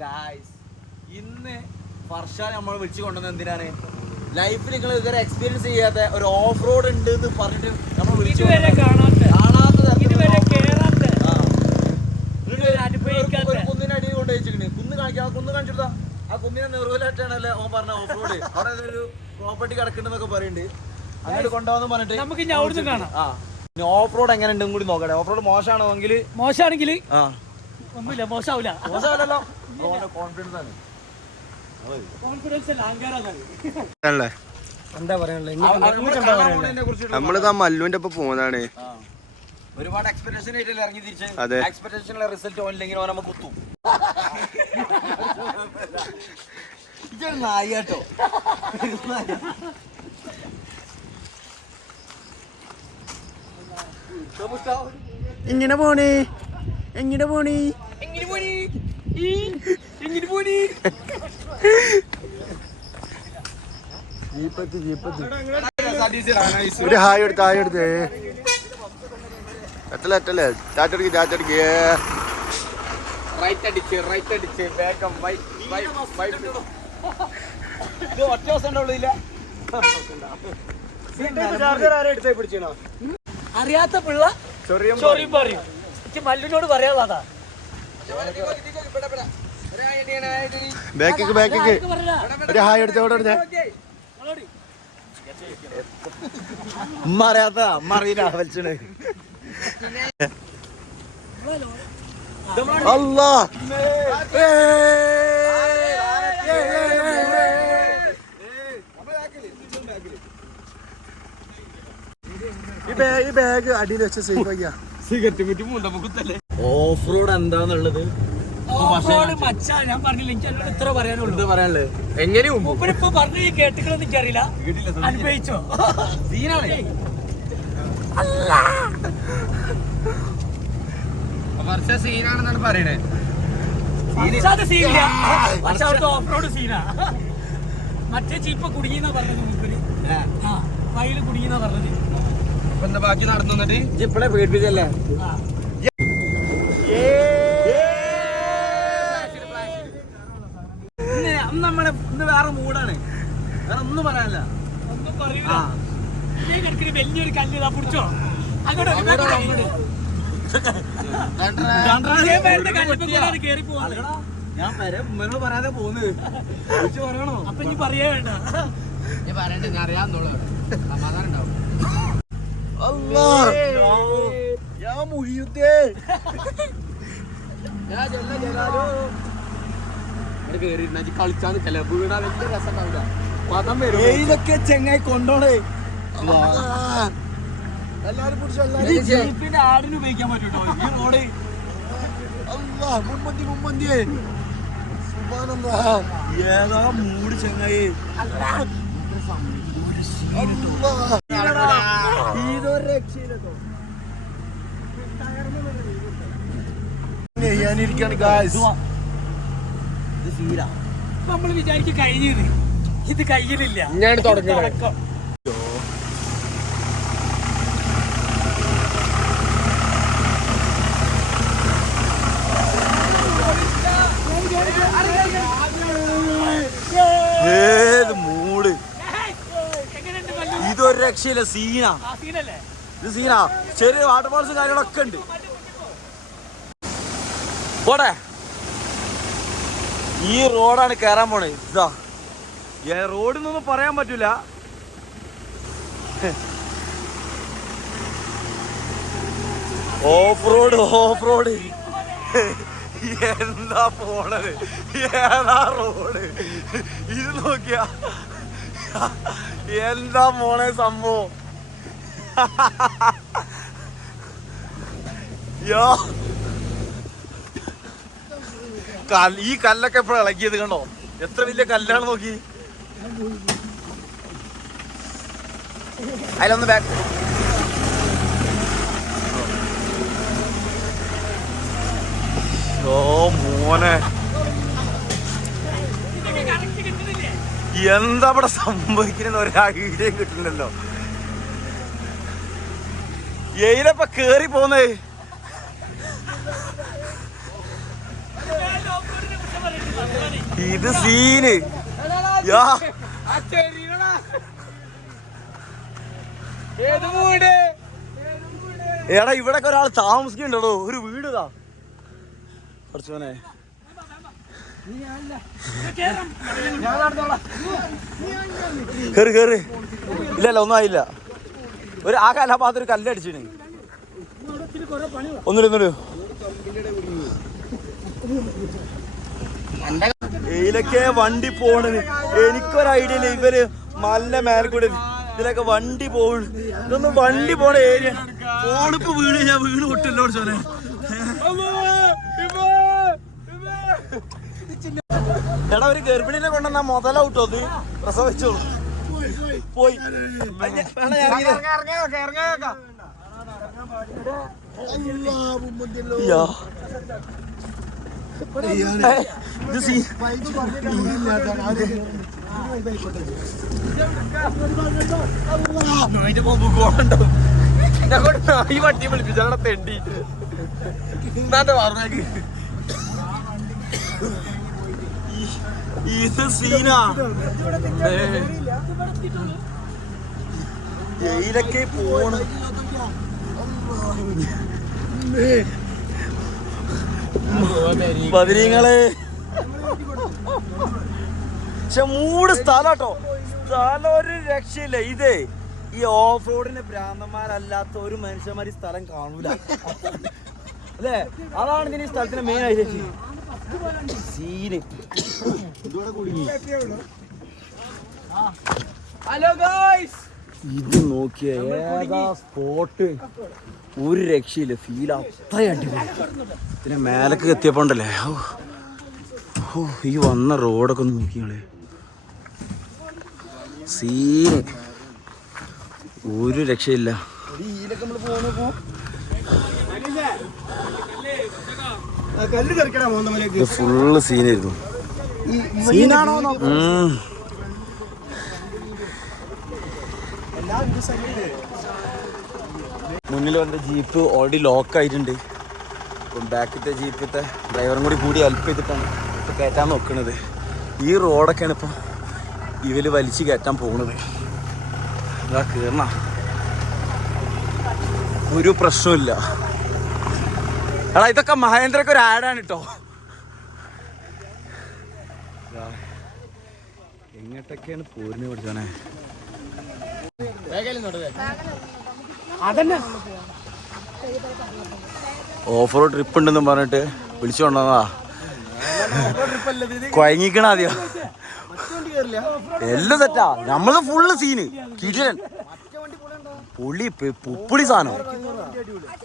Guys ഇന്ന് ഫർഷാൻ നമ്മൾ വിളിച്ചു കൊണ്ടുവന്നത് എന്തിനാണ്? ലൈഫിൽ നിങ്ങൾ ഇതുവരെ എക്സ്പീരിയൻസ് ചെയ്യാത്ത ഒരു ഓഫ് റോഡ് ഉണ്ട് എന്ന് പറഞ്ഞിട്ട് നമ്മൾ കുന്നിനടി കൊണ്ട് വെച്ചിട്ടുണ്ട്. കുന്ന് കാണിക്കാം, കുന്ന് കാണിച്ചിട്ടാ ആ കുന്നിനെ നെറുവിലായിട്ടാണല്ലേ ഓൻ പറഞ്ഞ ഓഫ് റോഡ്. അവിടെ ഒരു പ്രോപ്പർട്ടി കിടക്കുന്നുണ്ടെന്നൊക്കെ പറയുന്നുണ്ട്. അങ്ങോട്ട് കൊണ്ടുപോകാന്ന് പറഞ്ഞിട്ട് നമുക്ക് ഓഫ് റോഡ് എങ്ങനെ ഉണ്ടെന്നും കൂടി നോക്കട്ടെ. ഓഫ് റോഡ് മോശമാണെങ്കിൽ ഒന്നുമില്ല, മോശമാവില്ല. മോശമല്ലല്ലോ, കോൺഫിഡൻസ് ആണ്. എന്താ പറയാനുള്ളത്? നമ്മളിതാ മല്ലുവിന്റെ ഒപ്പം പോകുന്നതാണ്. ഒരുപാട് എക്സ്പെക്ടേഷൻ ആയിട്ടല്ലേ ഇറങ്ങി തിരിച്ച്. എക്സ്പെക്ടേഷനുള്ള റിസൾട്ട് ഓനില്ലെങ്കിൽ ഓൻ നമ്മ കുത്തും. ഇതൊരു നായിട്ടോ. എങ്ങനെ പോണേ എങ്ങനെ പോണേ ഒരു ഹായ് എടുത്ത് ഹായ് എടുത്തേ. എത്തല്ലേ ചാറ്റടിക്ക് റൈറ്റ് അടിച്ച് വേഗം ഒറ്റ ദിവസം ഉണ്ടാവില്ല. അറിയാത്ത പിള്ള ചൊറിയും പറയും. മല്ലുനോട് പറയാനുള്ളതാ. ബാക്കിക്ക് ഒരു ഹായ് എടുത്ത് എവിടെ എടുത്തേ. ഉമ്മ അറിയാത്ത അമ്മ അറിയില്ല വലിച്ചത്. അല്ലാ ഈ ബാഗ് അടിയിൽ വെച്ച് സേഫ് ആക്കിയാ. ഓഫ് റോഡ് എന്താന്നുള്ളത് ഞാൻ പറഞ്ഞില്ല, എനിക്ക് എന്നോട് ഇത്ര പറയാനുള്ളത്. പറയാനുള്ളത് എങ്ങനെയും മൂപ്പരിപ്പോ പറഞ്ഞു കേട്ടിക്കണമെന്ന് എനിക്കറിയില്ല. അനുഭവിച്ചോ? സീനാണെന്നാണ് പറയണേ. പക്ഷെ അവിടുത്തെ ഓഫ് റോഡ് സീനാ. മറ്റേ ചീപ്പ കുടുങ്ങിന്നാ പറഞ്ഞത് മൂപ്പര്. വയല് കുടുങ്ങിന്നാ പറഞ്ഞത്. അപ്പൊ എന്താ ബാക്കി നടന്നു വന്നിട്ട് ഇപ്പളെ പേടിപ്പിച്ചല്ലേ? നമ്മുടെ ഇന്ന് വേറെ മൂടാണ്. വേറെ ഒന്നും പറയാനില്ല. ഒന്നും പറയൂല. വലിയൊരു കല്ല് പിടിച്ചോ. ഞാൻ ഉമ്മനോട് പറയാതെ പോകുന്നത് പറയണോ? അപ്പൊ ഇനി പറയാ വേണ്ട. പറയണ്ട, ഞാൻ അറിയാന്നോളൂ. സമാധാനം ഉണ്ടാവും. കളിച്ചാ നിക്കല്ലേ, വീണാ വലിയ രസം ഉണ്ടാവില്ല. പദം വരും. ഇതൊക്കെ ചെങ്ങായി കൊണ്ടോണേ. എല്ലാരും ജീപ്പിന്റെ ആടിന് ഉപയോഗിക്കാൻ പറ്റൂട്ടോ ഈ റോഡ്. മുമ്പന്തി ഏതാ മൂട് ചെങ്ങായി. ഇതൊരു രക്ഷയില്ലോ. നമ്മള് വിചാരിക്കും കഴിഞ്ഞത്, ഇത് കയ്യിലില്ല. ഞാൻ തുടക്കം മൂട് ഇതൊരു രക്ഷയില്ല. സീനാ ഇത് സീനാ. ചെറിയ വാട്ടർഫോൾസും കാര്യങ്ങളൊക്കെ ഉണ്ട്. പോട്ടെ, ഈ റോഡാണ് കയറാൻ പോണേ. ഇതാ റോഡിന്നൊന്നും പറയാൻ പറ്റൂല. ഓഫ് റോഡ് എന്താ പോണത്? ഏതാ റോഡ് ഇത്? നോക്കിയ എന്താ പോണേ സംഭവം. ഈ കല്ലൊക്കെ എപ്പോഴും ഇളകിയത് കണ്ടോ? എത്ര വലിയ കല്ലാണ് നോക്കി. അതിലൊന്ന് ബാക്ക്. ഓ മോനെ, എന്താ ഇവിടെ സംഭവിക്കുന്ന ഒരു ഐഡിയ കിട്ടുന്നില്ലല്ലോ. എയിലപ്പ കേറി പോന്നേ. ഇത് സീന് യാ എടാ ഇവിടൊക്കെ ഒരാൾ താമസിക്കണ്ടോ ഒരു വീടുതാ കുറച്ചോനെ കേറ് കേറ് ഇല്ലല്ല ഒന്നും ആയില്ല ഒരു ആ കാലഭാഗത്ത് ഒരു കല്ലടിച്ചിന് ഒന്നുമില്ല ഇതിലൊക്കെ വണ്ടി പോണത് എനിക്കൊരു ഐഡിയ ഇല്ല ഇവര് മല്ല മേൽക്കൂടെ ഇതിലൊക്കെ വണ്ടി പോണ് ഇതൊന്നും വണ്ടി പോണ ഏരിയ ഫോണിപ്പോ വീണ് ഞാൻ വീണ് പൊട്ടില്ലോ ചോനെ എടാ ഒരു ഗർഭിണിനെ കൊണ്ടുവന്നാ മുതലാവട്ടോ അത് പ്രസവിച്ചോളൂ പോയി ഈ വണ്ടി വിളിപ്പിച്ചാ തെണ്ടി ഇന്നാന്റെ പറഞ്ഞേക്ക് ഇത് സീനാ ജയിലൊക്കെ പോണ് ബദരീങ്ങള് പക്ഷെ മൂട് സ്ഥലാട്ടോ സ്ഥലം ഒരു രക്ഷയില്ല ഇതേ ഈ ഓഫ് റോഡിന് ഭ്രാന്തന്മാരല്ലാത്ത ഒരു മനുഷ്യന്മാർ ഈ സ്ഥലം കാണൂല അല്ലേ അതാണ് ഇതിന് ഈ സ്ഥലത്തിന് മെയിൻ ആയിട്ട് സീന് ഹലോ ഗായ്സ് ഇത് നോക്കിയ ഏതാ സ്പോട്ട് ഒരു രക്ഷയില്ല ഫീൽ അത്രയായിട്ട് പിന്നെ മേലൊക്കെ എത്തിയപ്പോണ്ടല്ലേ ഓ ഈ വന്ന റോഡൊക്കെ ഒന്ന് നോക്കിയാളെ സീന് ഒരു രക്ഷയില്ല ഫുള്ള് സീനായിരുന്നു സീനാണോ മുന്നിൽ വന്ന ജീപ്പ് ഓൾറെഡി ലോക്ക് ആയിട്ടുണ്ട് അപ്പം ബാക്കിലത്തെ ജീപ്പിത്തെ ഡ്രൈവറും കൂടി ഹെൽപ്പ് ചെയ്തിട്ടാണ് ഇപ്പോൾ കയറ്റാൻ നോക്കുന്നത് ഈ റോഡൊക്കെയാണ് ഇപ്പോൾ ഇവര് വലിച്ച് കയറ്റാൻ പോകുന്നത് ഇതാ കയറണ ഒരു പ്രശ്നമില്ല എടാ ഇതൊക്കെ മഹേന്ദ്രക്ക് ഒരു ആഡാണ് കേട്ടോ എങ്ങോട്ടൊക്കെയാണ് പോരിനെ പഠിച്ചാനെ ഓഫ് റോഡ് ട്രിപ്പ് ഉണ്ടെന്നും പറഞ്ഞിട്ട് വിളിച്ചു കൊണ്ടുവന്നതാ കൊയങ്ങിക്കണ ആദ്യം എല്ലാം സെറ്റാ നമ്മള് ഫുള്ള് സീന് കിരൺ പുള്ളി പുപ്പുളി സാധനം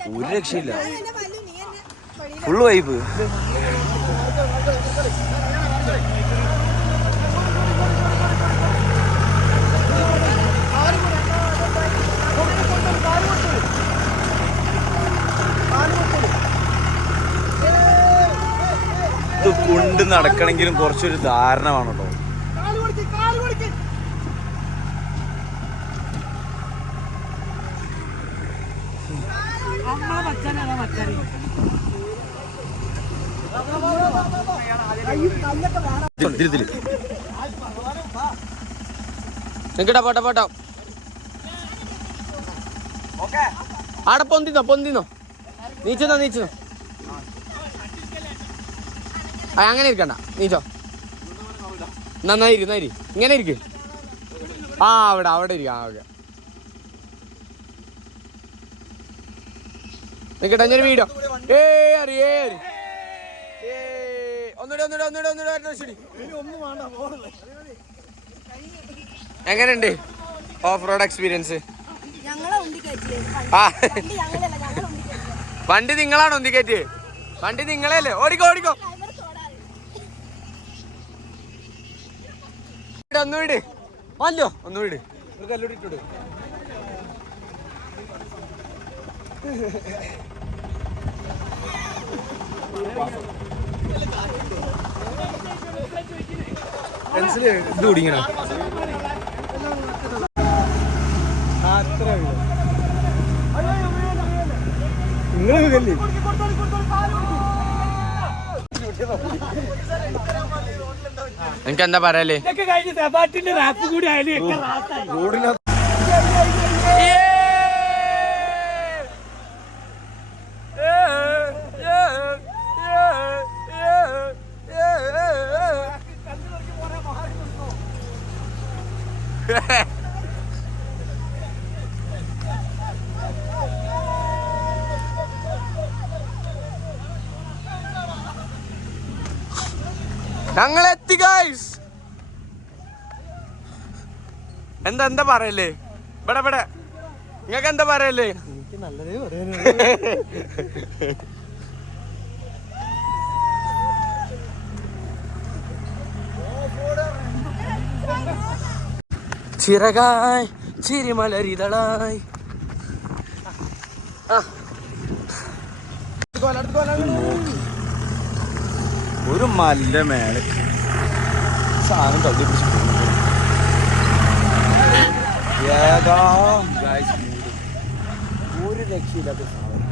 ഒരു രക്ഷയില്ല ഫുള്ള് വൈബ് ഇത് കൊണ്ട് നടക്കണമെങ്കിലും കുറച്ചൊരു ധാരണ വേണം കേട്ടോ പോട്ടെ പോട്ടോ ആടെ പൊന്തിന്നോ നീച്ചോ അങ്ങനെ ഇരിക്കണ്ട നീച്ചോ നന്നായി ഇങ്ങനെ ഇരിക്ക് അവിടെ ഇരിക്കാം ഓക്കെ നിക്കട്ടെ ഞാൻ വീഡിയോ എങ്ങനെയുണ്ട് ഓഫ് റോഡ് എക്സ്പീരിയൻസ് വണ്ടി നിങ്ങളാണ് ഒന്നിക്കയറ്റ് വണ്ടി നിങ്ങളല്ലേ ഓടിക്കോ ഒന്നുവിട് അല്ലോ ഒന്നുവിട് കല്ലുടിട്ടോട് ഇത് കുടിക്കണ നിങ്ങൾ നിനക്ക് എന്താ പറയല്ലേ? ഇതൊക്കെ കഴിഞ്ഞ് സെബാറ്റിന്റെ റാപ്പ് കൂടി ആയാലും റോഡിനകത്ത് ഞങ്ങളെത്തി ഗൈസ്. എന്താ പറയല്ലേ? ഇവിടെ നിങ്ങക്ക് എന്താ പറയല്ലേ? എനിക്ക് നല്ലതേ പറയാനേ ചിറകായ് ചിരിമലരിതളായി ഒരു മല്ല മേലെ സാധനം തള്ളി പിടിച്ച് ഒരു രക്ഷയില്ലാത്ത സാധനം.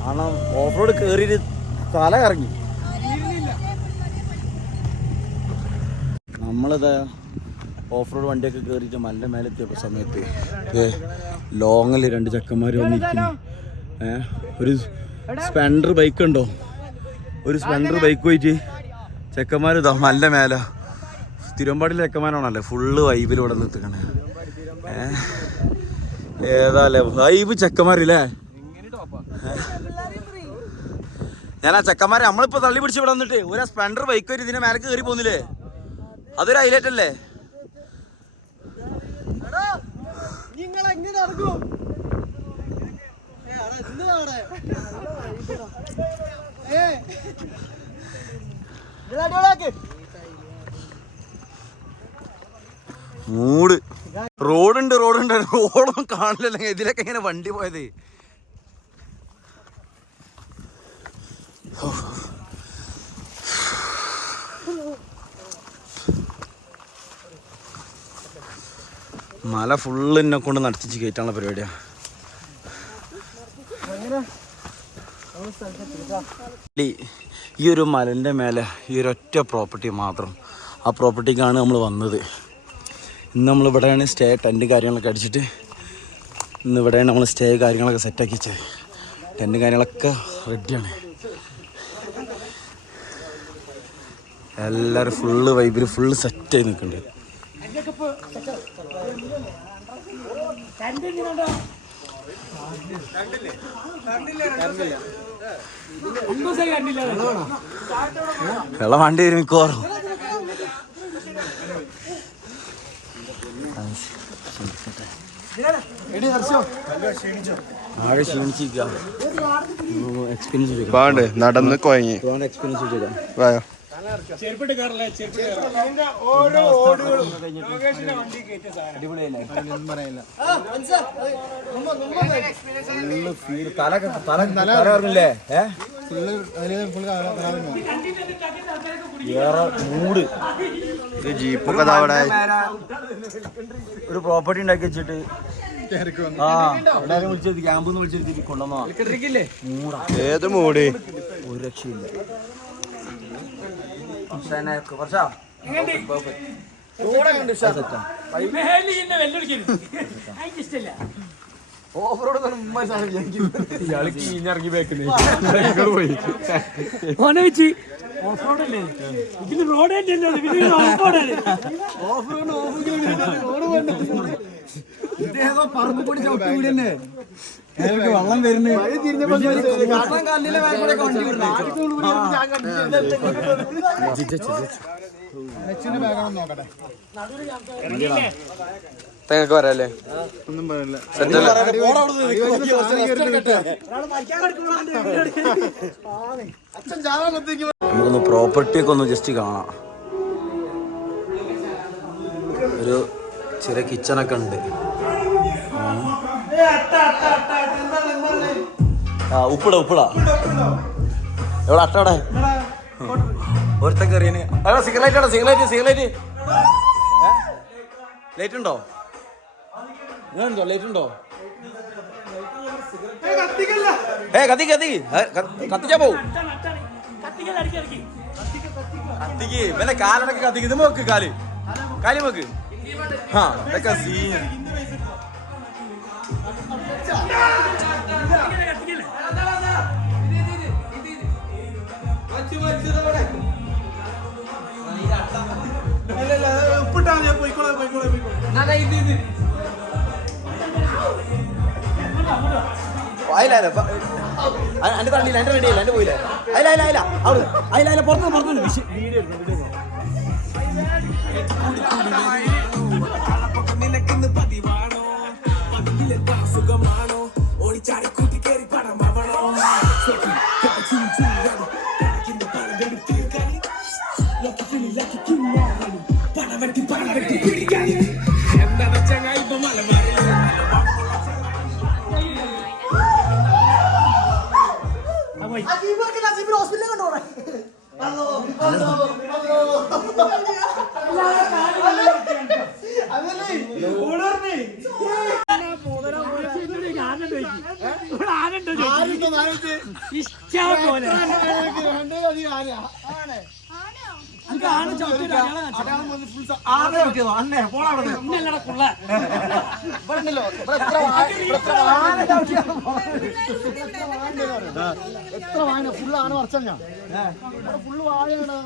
കാരണം ഓഫ് റോഡ് കയറിയിട്ട് തല കറങ്ങി. നമ്മളിതാ ഓഫ് റോഡ് വണ്ടിയൊക്കെ കയറിയിട്ട് മല്ല മേലെത്തിയപ്പോൾ സമയത്ത് ലോങ്ങിൽ 2 ചെക്കന്മാർ വന്നിരിക്കുന്നു. ഒരു സ്പെൻഡർ ബൈക്ക് ഉണ്ടോ, ഒരു സ്പെൻഡർ ബൈക്ക് പോയിട്ട് ചെക്കന്മാർ ഇതാ മല്ല മേലെ തിരുവമ്പാടിയിലെ ചെക്കന്മാരാണല്ലേ ഫുള്ള് വൈബിലൂടെ നിർത്തിക്കണേ. ഏതാല്ലേ വൈബ് ചെക്കന്മാരില്ലേ. ഞാൻ ആ ചെക്കന്മാരെ നമ്മളിപ്പോ തള്ളി പിടിച്ച് ഇവിടെ വന്നിട്ട് ഒരു സ്പെൻഡർ ബൈക്ക് വരും ഇതിനെ മേലേക്ക് കയറി പോകുന്നില്ലേ, അതൊരു ഹൈലൈറ്റ് അല്ലേ. മൂട് റോഡുണ്ട് റോഡൊന്നും കാണില്ല. ഇതിലൊക്കെ ഇങ്ങനെ വണ്ടി പോയത്. മല ഫുള്ള് എന്നെ കൊണ്ട് നടത്തിച്ച് കയറ്റാനുള്ള പരിപാടിയാ. ഈ ഒരു മലൻ്റെ മേലെ ഈ ഒരൊറ്റ പ്രോപ്പർട്ടി മാത്രം, ആ പ്രോപ്പർട്ടിക്കാണ് നമ്മൾ വന്നത്. ഇന്ന് നമ്മളിവിടെയാണ് സ്റ്റേ, ടെൻറ്റ് കാര്യങ്ങളൊക്കെ അടിച്ചിട്ട് ഇന്ന് ഇവിടെയാണ് നമ്മൾ സ്റ്റേ കാര്യങ്ങളൊക്കെ സെറ്റാക്കി വെച്ചത്. ടെൻറ്റ് കാര്യങ്ങളൊക്കെ റെഡിയാണ്. എല്ലാവരും ഫുള്ള് വൈബിൽ ഫുള്ള് സെറ്റായി നിൽക്കുന്നുണ്ട്. വെള്ളം വണ്ടി വരും മിക്കവാറും. ആകെ ക്ഷീണിച്ചിരിക്കുക. എക്സ്പീരിയൻസ് നടന്ന് കുഴങ്ങി. എക്സ്പീരിയൻസ് ചോദിക്കാം. തലറില്ലേ മൂട് ജീപ്പൊക്കെ ഒരു പ്രോപ്പർട്ടി ഉണ്ടാക്കി വെച്ചിട്ട് വിളിച്ചത് ക്യാമ്പ് വിളിച്ചിട്ട് കൊണ്ടുവന്നോ. ഏത് മൂട് ഒരു രക്ഷയില്ല. പറമ്പ് പിടിച്ച കൂടി തന്നെ വെള്ളം വരുന്നത്. തെങ്ങക്ക് വരാല്ലേ? ഒന്നും പറയില്ല. നമുക്കൊന്ന് പ്രോപ്പർട്ടിയൊക്കെ ഒന്ന് ജസ്റ്റ് കാണാം. ഒരു ചെറിയ കിച്ചണൊക്കെ ഉണ്ട്. ഉപ്പിടാ എവിടെ അട്ടവിടെ ഒരുത്തൻ കയറിയന്. സിഗരറ്റ് ആണോ? സിഗരറ്റ് ലൈറ്റ് ഉണ്ടോ? ലൈറ്റ് ഉണ്ടോ? കത്തിച്ചാ പോവും കത്തിക്ക് വല്ല കാലടക്ക് കത്തിക്ക് ഇത് നോക്ക് കാല് നോക്ക് ആ ഇതൊക്കെ സീൻ ഉപ്പിട്ടാ പോയിക്കോളെ എന്റെ തള്ളിയില്ല എന്റെ റെഡിയില്ല എന്റെ പോയില്ല അയില്ല അവിടെ പുറത്തു സുഖമാണോ ഓടിച്ചാടി കൂട്ടി കയറി പണമാവണോ പണവെട്ടി പിടിക്കാൻ എന്താണ് ചങ്ങായി ഇപ്പൊ മലമാറി എത്ര വായന ഫുള്ള് ആന വറച്ചാൽ ഞാൻ ഫുള്ള് വാഴയാണ്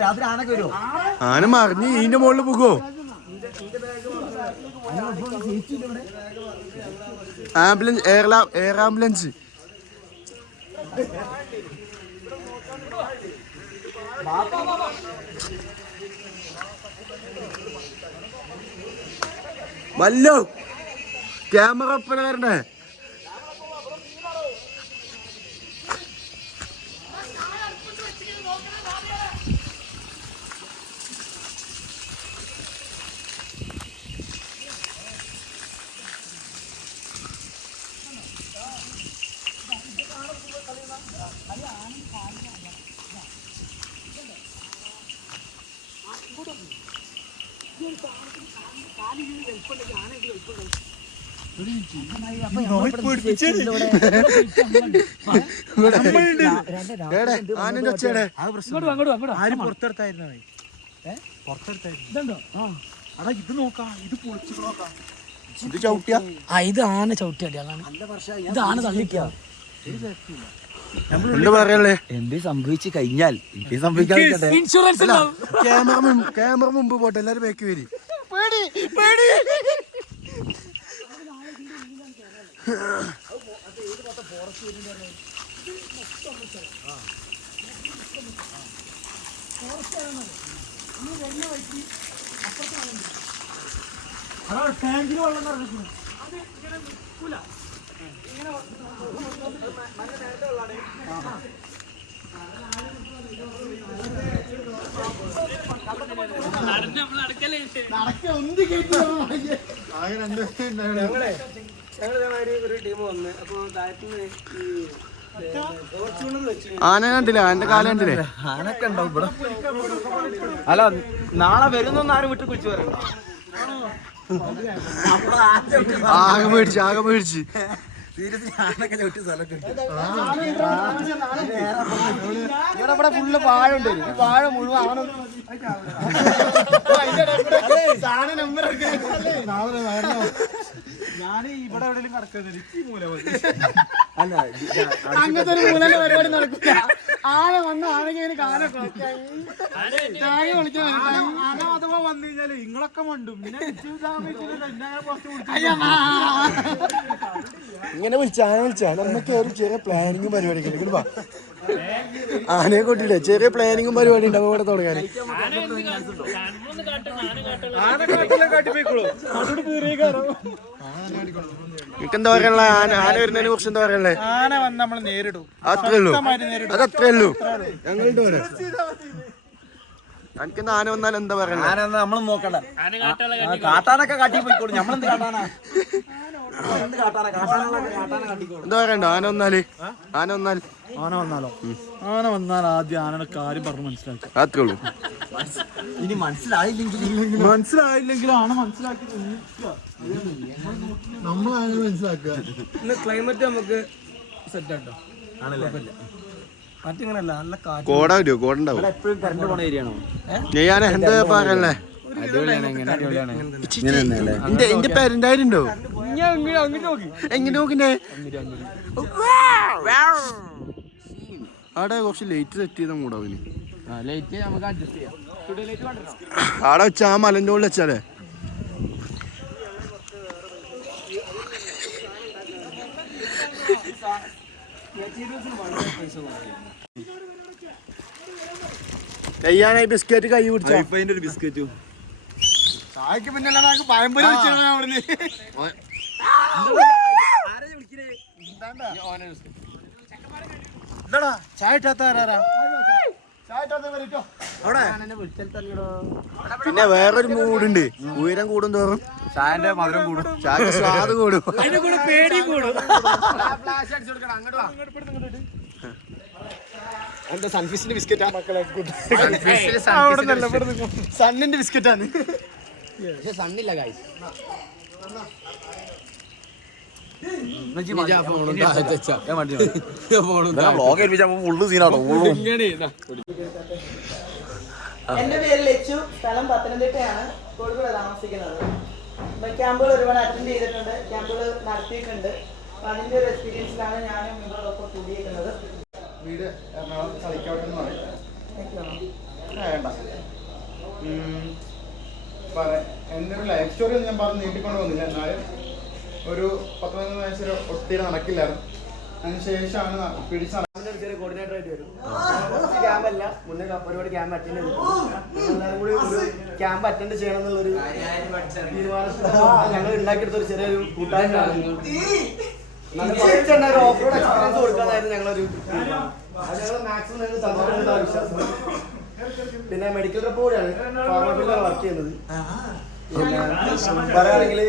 രാത്രി ആനൊക്കെ വരുമോ ആന മറിഞ്ഞ് ഇതിന്റെ മുകളിൽ പോകുമോ ആംബുലൻസ് എയർ ആംബുലൻസ് വല്ലോ ക്യാമറ ഒപ്പന വരണ്ടേ ആനന്റെ ഒച്ചയുടെ ആരും പുറത്തെടുത്തായിരുന്നു ഇത് നോക്കാം ഇത് പൊളിച്ചു നോക്കാം ഇത് ചവിട്ടിയ ഇത് ആന ചവിട്ടിയടി അതാണ് ഇത് ആന തള്ളിക്കാ എന്താ പറയല്ലേ എന്ത് സംഭവിച്ചു കഴിഞ്ഞാൽ സംഭവിക്കാതെ ഇൻഷുറൻസ് ക്യാമറ മുമ്പ് പോട്ടെ എല്ലാരും ബാക്ക് വരി ടാങ്കിൽ വെള്ളം നിറഞ്ഞു ഒരു ടീം വന്ന് അപ്പൊ താഴത്തുനിന്ന് ആന കണ്ടില്ല എന്റെ കാലം കണ്ടില്ലേ ആനൊക്കെ ഉണ്ടാവും ഇവിടെ അല്ല നാളെ വരുന്നൊന്നും ആരും വിട്ട് കുളിച്ചു വരണ്ട ആകെ മേടിച്ച് ആനൊക്കെ ചവിട്ടി സ്ഥലമൊക്കെ ഇവിടെ ഫുള്ള് വാഴ ഉണ്ട് വാഴ മുഴുവൻ ആന ഞാൻ ഇവിടെ എവിടെയും കിടക്കുന്നത് അങ്ങനത്തെ ഒരു മൂലന്റെ പരിപാടി നടക്കില്ല ആന വന്ന് ആനയ്ക്ക് കാല ആന അഥവാ വന്നു കഴിഞ്ഞാല് നിങ്ങളൊക്കെ മണ്ടും ഇങ്ങനെ വിളിച്ചാ നമുക്ക് ഒരു ചെറിയ പ്ലാനിങ്ങും പരിപാടിയൊക്കെ ആനയെ കൊണ്ടില്ലേ ചെറിയ പ്ലാനിങ്ങും പരിപാടി ഉണ്ടാവും ഇവിടെ തുടങ്ങാൻ എന്താ പറയാനുള്ള ആന വരുന്നതിനെ കുറിച്ച് എന്താ പറയാനുള്ളേ ആന വന്ന് നമ്മൾ നേരിടും അത്രേ ഉള്ളൂ അതത്രേ ഉള്ളൂ ഞങ്ങളുടെ എനിക്കെന്താ ആന വന്നാൽ എന്താ പറയുക ആന നമ്മൾ നോക്കണ്ട കാട്ടാനൊക്കെ കാട്ടി പോയിക്കോളൂ നമ്മളെന്ത് കാട്ടാനാ എന്താ പറയണ്ടോ ആന വന്നാല് ആന വന്നാലോ ആന വന്നാൽ ആദ്യം ആനയുടെ കാര്യം പറഞ്ഞ് മനസ്സിലാക്കുക. അത്രേ ഉള്ളൂ. ഇനി മനസ്സിലായില്ലെങ്കിൽ ആന മനസ്സിലാക്കി നമ്മളാണ് മനസ്സിലാക്കുക. ക്ലൈമറ്റ് നമുക്ക് സെറ്റ് ആട്ടോ മറ്റിങ്ങനല്ല നല്ല കാറ്റ്. കോട വരുമോ? കോട ഉണ്ടാവും. എപ്പോഴും കറണ്ട് പോണ ഏരിയ ആണോ? ഞാൻ എന്താ പറയല്ലേ എന്റെ പേരെന്തായിരുണ്ടോ എങ്ങനെ നോക്കിനെ ആടെ കുറച്ച് ലൈറ്റ് സെറ്റ് ചെയ്ത മൂടാവിന് ആടെ വെച്ച ആ മലന്റെ മുകളിൽ വെച്ചാലേ കയ്യാനായി ബിസ്ക്കറ്റ് കൈ പിടിച്ചോ. ഒരു ബിസ്ക്കറ്റും ചായക്ക് പിന്നെ പഴംപൊരി ചായ പിന്നെ വേറൊരു മൂടുണ്ട്. ഉയരം കൂടും തോറും ചായന്റെ മധുരം കൂടും, ചായക്ക് സ്വാദ് കൂടും. പേടി കൂടും. എന്താ സൺഫിഷിന്റെ ബിസ്ക്കറ്റാ മക്കളെ? സണ്ണിന്റെ ബിസ്ക്കറ്റാണ്. സണ്ണില്ല ഗൈസ്. എന്റെ പേര് ലച്ചു, സ്ഥലം പത്തനംതിട്ടയാണ്, കോഴിക്കോട് താമസിക്കുന്നത്. ക്യാമ്പുകൾ ഒരുപാട് അറ്റൻഡ് ചെയ്തിട്ടുണ്ട്, ക്യാമ്പുകൾ നടത്തിയിട്ടുണ്ട്. അപ്പൊ അതിന്റെ ഒരു എക്സ്പീരിയൻസിലാണ് ഞാനും നിങ്ങളൊക്കെ കൂടിയിരിക്കുന്നത്. വീട് എറണാകുളം കളിക്കാവട്ടെന്ന് പറയും. വേണ്ട എൻ്റെ ഒരു ലൈഫ് സ്റ്റോറി ഒന്നും ഞാൻ പറഞ്ഞ് നീട്ടിക്കൊണ്ട് വന്നില്ല. എന്നാലും ഒരു 19 വയസ്സൊരു ഒത്തിരി നടക്കില്ലായിരുന്നു. അതിനുശേഷമാണ് പിടിച്ച് ചെറിയ കോർഡിനേറ്റർ ആയിട്ട് വരും. ക്യാമ്പല്ല, മുന്നേ ഒരുപാട് ക്യാമ്പ് അറ്റൻഡ് ചെയ്തിട്ടുണ്ട്. എല്ലാവരും കൂടി ഒരു ക്യാമ്പ് അറ്റൻഡ് ചെയ്യണം എന്നുള്ളൊരു തീരുമാനത്തിൽ ഞങ്ങൾ ഉണ്ടാക്കിയെടുത്ത ഒരു ചെറിയൊരു കൂട്ടായ്മയാണ്. ഒരു ഓഫ് റോഡ് എക്സ്പീരിയൻസ് കൊടുക്കാനായിരുന്നു ഞങ്ങളൊരു ഞങ്ങൾ മാക്സിമം ഞങ്ങൾ തന്നിട്ടുള്ള വിശ്വാസം. പിന്നെ മെഡിക്കൽ റെപ്പ് കൂടെയാണ് ഫാർമസിയിലാണ് വർക്ക് ചെയ്യുന്നത്. പിന്നെ പറയുകയാണെങ്കിൽ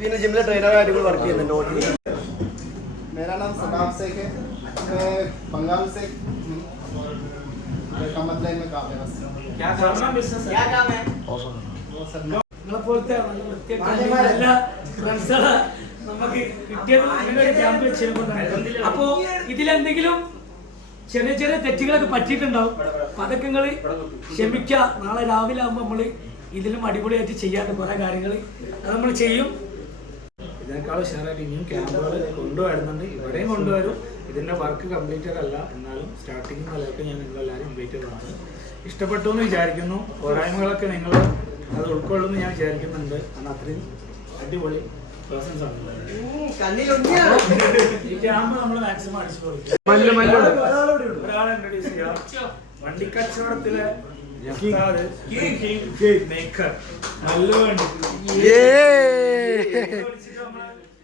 പിന്നെ ജിമ്മിലെ ട്രെയിനറായിട്ട് കൂടി വർക്ക് ചെയ്യുന്നുണ്ട്. मेरा नाम सदाब शेख है, बंगाल से कमत लाइन में काम है. क्या काम है? നിങ്ങളെപ്പോലത്തെ നല്ല ഫ്രണ്ട്സുകളെ നമുക്ക് കിട്ടിയത് ക്യാമ്പ് വെച്ചിരുന്നു. അപ്പോ ഇതിലെന്തെങ്കിലും ചെറിയ ചെറിയ തെറ്റുകളൊക്കെ പറ്റിയിട്ടുണ്ടാവും. അപ്പൊ അതൊക്കെ നിങ്ങൾ ക്ഷമിക്കുക. നാളെ രാവിലെ ആകുമ്പോൾ നമ്മൾ ഇതിലും അടിപൊളിയായിട്ട് ചെയ്യാത്ത കുറെ കാര്യങ്ങൾ അത് നമ്മൾ ചെയ്യും. ഇതിനേക്കാളും ഉഷാറായിട്ട് ഇനിയും ക്യാമ്പുകൾ കൊണ്ടുവരുന്നുണ്ട്, ഇവിടെയും കൊണ്ടുവരും. ഇതിൻ്റെ വർക്ക് കംപ്ലീറ്റഡ് അല്ല, എന്നാലും സ്റ്റാർട്ടിങ് നിലയൊക്കെ ഞാൻ നിങ്ങളെല്ലാവരും ഇൻവൈറ്റ് ചെയ്തതാണ്. ഇഷ്ടപ്പെട്ടു എന്ന് വിചാരിക്കുന്നു. പോരായ്മകളൊക്കെ നിങ്ങൾ അത് ഉൾക്കൊള്ളുമെന്ന് ഞാൻ വിചാരിക്കുന്നുണ്ട്. കാരണം അത്രയും അടിപൊളി പേഴ്സൺസ് ആണ് ഈ ക്യാമ്പ് നമ്മൾ മാക്സിമം അടിച്ചു കൊടുക്കും. ഒരാളെ ഇൻട്രൊഡ്യൂസ് ചെയ്യാം. വണ്ടിക്കച്ചവടത്തിലെ മേക്കർ നല്ല വണ്ടി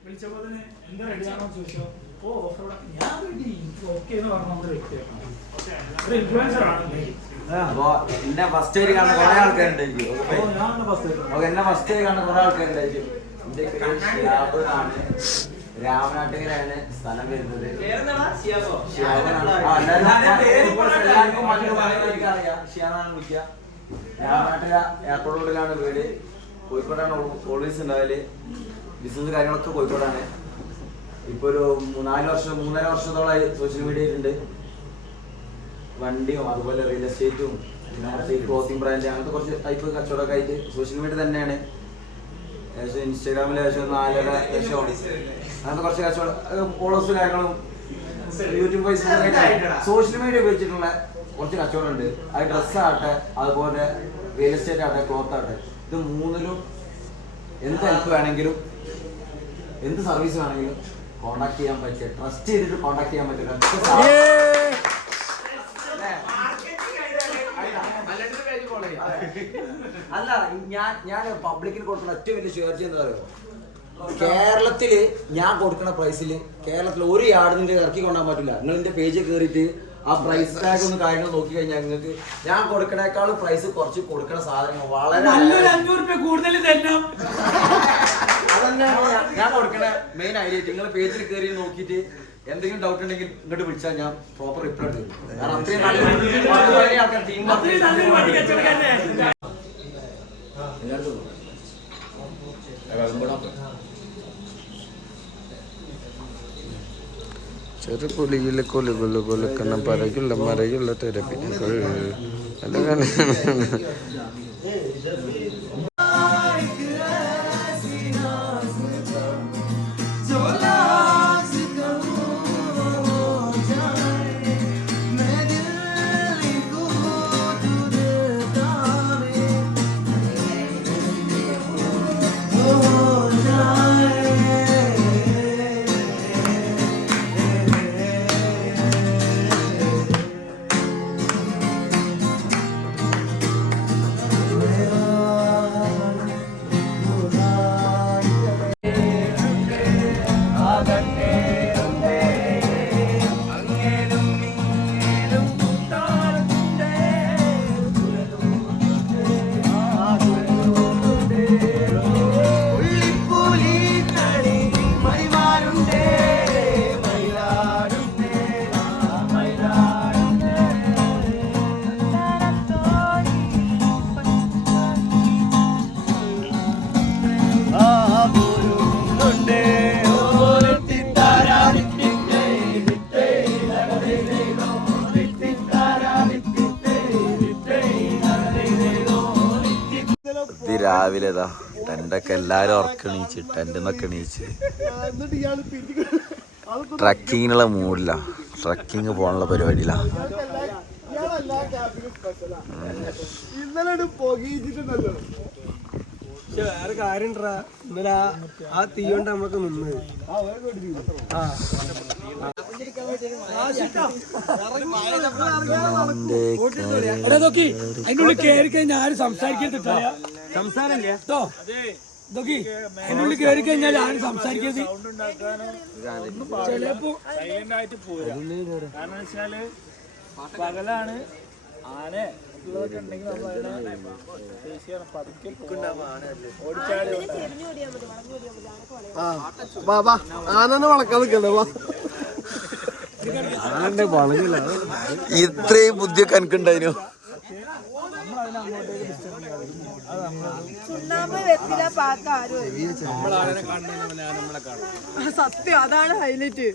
വിളിച്ചപ്പോ തന്നെ എന്താ റെഡിയാണോ ചോദിച്ചോ. ഓ ഓഫ് റോഡ് ഞാൻ റെഡി ഓക്കെ എന്ന് പറഞ്ഞ നമ്മുടെ വ്യക്തിയാണ്. ഒരു ഇൻഫ്ലുവൻസർ ആണ്. അപ്പൊ എന്നെ ഫസ്റ്റ് ആയിട്ട് കാണുന്ന കുറെ ആൾക്കാരുണ്ടായിരിക്കും. എന്നെ ഫസ്റ്റ് ആയിട്ട് കാണുന്ന കുറെ ആൾക്കാരുണ്ടായിരിക്കും. എന്റെ പേര് ഷിയാബാണ്, രാമനാട്ടുകരാണ് സ്ഥലം വരുന്നത്. ഷിയാബാണ് വിളിക്കുക. രാമനാട്ടുകര എയർപോർട്ട് റോഡിലാണ് വീട്. കോഴിക്കോടാണ് ഓൾവേസ് ഉണ്ടാവല്. ബിസിനസ് കാര്യങ്ങളൊക്കെ കോഴിക്കോടാണ്. ഇപ്പോൾ ഒരു 3.5 വർഷത്തോളമായി സോഷ്യൽ മീഡിയയിലുണ്ട്. വണ്ടിയും അതുപോലെ റിയൽ എസ്റ്റേറ്റും പിന്നെ ക്ലോത്തിങ് ബ്രാൻഡ് അങ്ങനത്തെ കുറച്ച് ടൈപ്പ് കച്ചവടമൊക്കെ ആയിട്ട് സോഷ്യൽ മീഡിയ തന്നെയാണ്. ഏകദേശം ഇൻസ്റ്റാഗ്രാമിൽ ഏകദേശം 4.5 ലക്ഷം അങ്ങനത്തെ കുറച്ച് കച്ചവടം ഫോളോവേഴ്സ് കാര്യങ്ങളും യൂട്യൂബ് ഫേസ്ബുക്ക് സോഷ്യൽ മീഡിയ ഉപയോഗിച്ചിട്ടുള്ള കുറച്ച് കച്ചവടം ഉണ്ട്. അത് ഡ്രസ്സാകട്ടെ, അതുപോലെ റിയൽ എസ്റ്റേറ്റ് ആകട്ടെ, ക്ലോത്ത് ആകട്ടെ, ഇത് മൂന്നിലും എന്ത് ഹെൽപ്പ് വേണമെങ്കിലും എന്ത് സർവീസ് വേണമെങ്കിലും കോണ്ടാക്ട് ചെയ്യാൻ പറ്റിയ, ട്രസ്റ്റ് ചെയ്തിട്ട് കോണ്ടാക്ട് ചെയ്യാൻ പറ്റില്ല. അല്ല ഞാൻ പബ്ലിക്കിന് കൊടുക്കുന്ന ഏറ്റവും വലിയ ഷെയർ ചെയ്യുന്നത് അറിയോ, കേരളത്തില് ഞാൻ കൊടുക്കുന്ന പ്രൈസിൽ കേരളത്തിൽ ഒരു യാർഡ് നിങ്ങൾക്ക് ഇറക്കി കൊണ്ടുപോകാൻ പറ്റില്ല. നിങ്ങൾ എന്റെ പേജിൽ കയറിയിട്ട് ആ പ്രൈസ് ടാഗ് ഒന്ന് കാര്യങ്ങൾ നോക്കി കഴിഞ്ഞാൽ ഞങ്ങൾക്ക് ഞാൻ കൊടുക്കണേക്കാളും പ്രൈസ് കുറച്ച് കൊടുക്കണ സാധനങ്ങൾ വളരെ നല്ലൊരു 500 രൂപ കൂടുതൽ തരണം. അതന്നെയാണ് ഞാൻ കൊടുക്കണ മെയിൻ ഹൈലൈറ്റ്. നിങ്ങൾ പേജിൽ കയറി നോക്കിയിട്ട് എന്തെങ്കിലും ഡൗട്ട് ഉണ്ടെങ്കിൽ ഇങ്ങോട്ട് വിളിച്ചാൽ ഞാൻ പ്രോപ്പർ റിപ്ലൈ തരും. കാരണം അത്രയും നല്ലൊരു ആൾക്കാർ ടീം ചെറുപുലിയിലെ കൊലുകൊലു കൊലുക്കണ പറയുള്ള മറയുള്ള തെരപ്പിനുകൾ രാവിലെ ടെൻ്റൊക്കെ എല്ലാരും ഉറക്കണീച്ച് ടെൻ്റിന്നൊക്കെ എണീച്ച് ട്രക്കിങ്ങിനുള്ള മൂഡില്ല. ട്രക്കിങ് പോകാനുള്ള പരിപാടിയില്ല. വേറെ കാര്യം ഇന്നലെ ആ തീ കൊണ്ട് നമുക്ക് നിന്ന് അതിനുള്ളിൽ കയറി കഴിഞ്ഞാൽ ആരും സംസാരിക്കരുത്. സംസാരം കേട്ടോ. ഇതൊക്കെ അതിനുള്ളിൽ കയറി കഴിഞ്ഞാൽ ആരും സംസാരിക്കരുത്. ചിലപ്പോ കാരണം വെച്ചാല് പകലാണ് ആന ഉണ്ടെങ്കിൽ ആനന്നെ വളക്കാൻ നിൽക്കണ്ടേ ഇത്രയും ബുദ്ധിയൊക്കെ എനിക്കുണ്ടായിരുന്നു. സത്യം അതാണ് ഹൈലൈറ്റ്.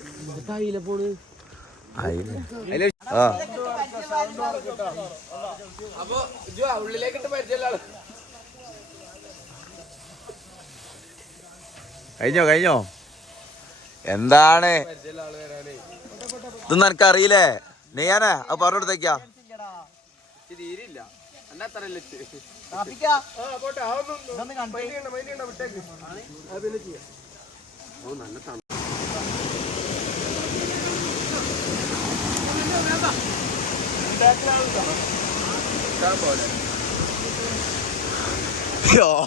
കഴിഞ്ഞോ എന്താണ് ഇതൊന്നും എനിക്കറിയില്ലേ? നെയ്യാനാ അത് പറഞ്ഞെടുത്തേക്കാ.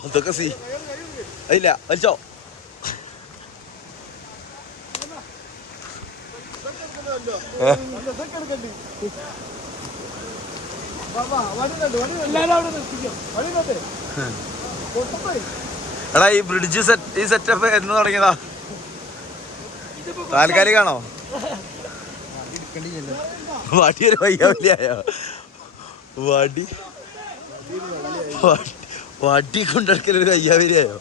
ഇതൊക്കെ സി ഇല്ല വലിച്ചോ. എടാ ഈ ബ്രിഡ്ജ് ഈ സെറ്റപ്പ് എന്ന് തുടങ്ങിയതാ? താൽക്കാലികാണോ? വടി ഒരു വയ്യാവില്ലായോ? വടി കൊണ്ടെടുക്കലൊരു വയ്യാവില്ലായോ?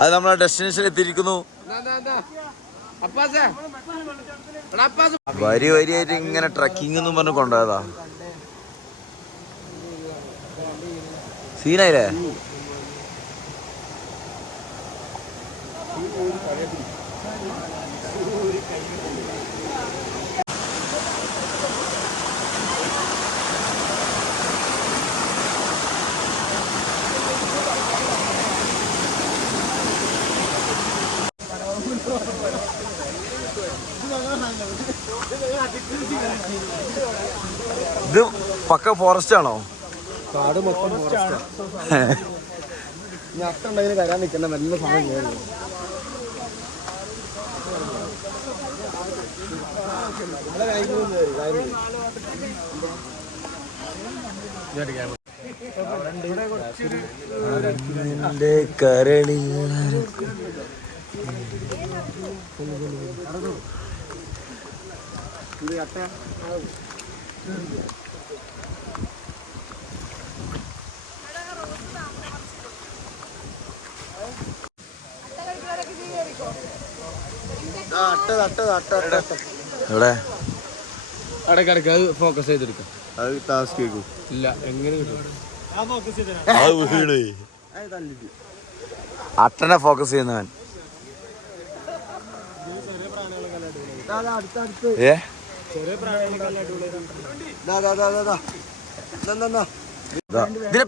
അത് നമ്മളെ ഡെസ്റ്റിനേഷൻ എത്തിയിരിക്കുന്നു. വരിയായിട്ട് ഇങ്ങനെ ട്രക്കിംഗ് എന്നും പറഞ്ഞ് കൊണ്ടുപോയതാ. സീനായില്ലേ? ഇത് പക്ക ഫോറസ്റ്റ് ആണോ? കാട് മൊത്തം ഇനി അട്ടുണ്ടെങ്കിൽ കരാൻ നിൽക്കുന്ന നല്ല സമയം കേൾക്കും. കരളി എവിടെ അടക്കടക്ക് അത് ഫോക്കസ് ചെയ്തെടുക്കാം. അത് ടാസ്ക് കേൾക്കും. ഇല്ല എങ്ങനെ കിട്ടും? അട്ടനെ ഫോക്കസ് ചെയ്യുന്നവൻ. ഇതിന്റെ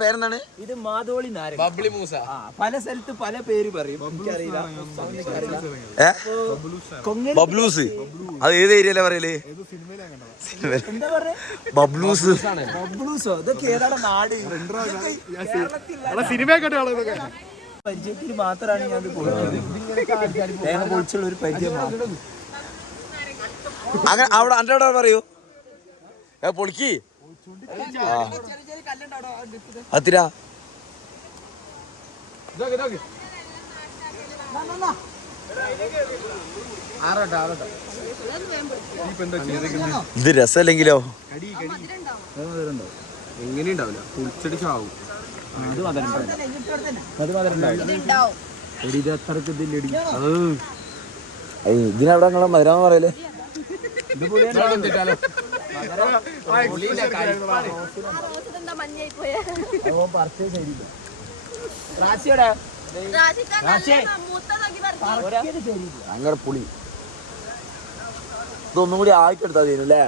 പേരെന്താണ്? ഇത് മാതോളി നാരങ്ങ. ബബ്ലി മൂസ. പല സ്ഥലത്ത് പല പേര് പറയും, എനിക്കറിയില്ല. ബബ്ലൂസ്. അത് ഏത് ഏരിയയില പറയല്? എന്താ പറയാ? ബബ്ലൂസ്. ബബ്ലൂസോ? ഇതൊക്കെ ഏതാണ് നാട്? പരിചയത്തിൽ മാത്രമാണ് ഞാൻ തേങ്ങ പൊളിച്ചുള്ള ഒരു പരിചയം മാത്രം. അങ്ങനെ അവിടെ അന്റെ പറയൂ പൊളിക്ക് അത്തിരാ. ഇത് രസമല്ലെങ്കിലോ? എങ്ങനെയുണ്ടാവില്ല, പൊളിച്ചടി ചാവും. ഇതിനവിടെ നിങ്ങളെ മധുരാന്ന് പറയല്ലേ? അങ്ങനെ പുളി ഇതൊന്നും കൂടി ആയിട്ടെടുത്താ തീരുല്ലേ?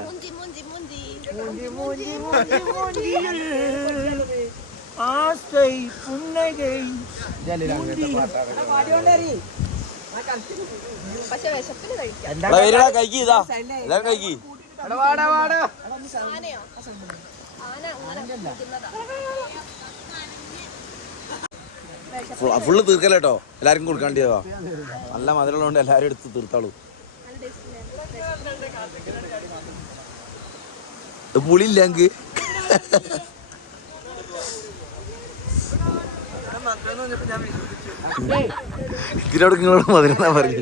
കഴിക്കി ഇതാ എല്ലാരും കഴിക്കി. ഫുള്ള് തീർക്കല്ലേട്ടോ, എല്ലാവർക്കും കൊടുക്കാണ്ടിയതാ. നല്ല മധുരമുള്ളതുകൊണ്ട് എല്ലാരും എടുത്ത് തീർത്താളൂ. പുളിയില്ല എനിക്ക്. ഇതിനോട് നിങ്ങളോട് മധുരം എന്നാ പറഞ്ഞു.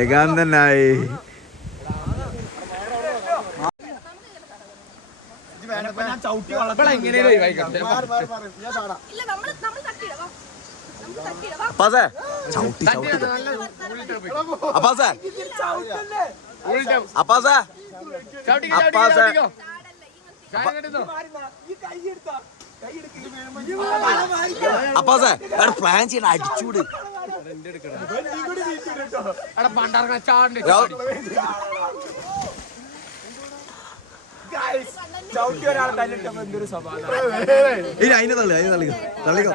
ഏകാന്തനായി അപ്പാസേ ചവിട്ടി ചവിട്ടി അപ്പാസേ അപ്പാസേ അപ്പാസേ അപ്പാസേ പ്ലാൻ ചെയ്യണം, അടിച്ചൂട്. ഇനി അതിനെ തള്ളി തള്ളിക്കോ.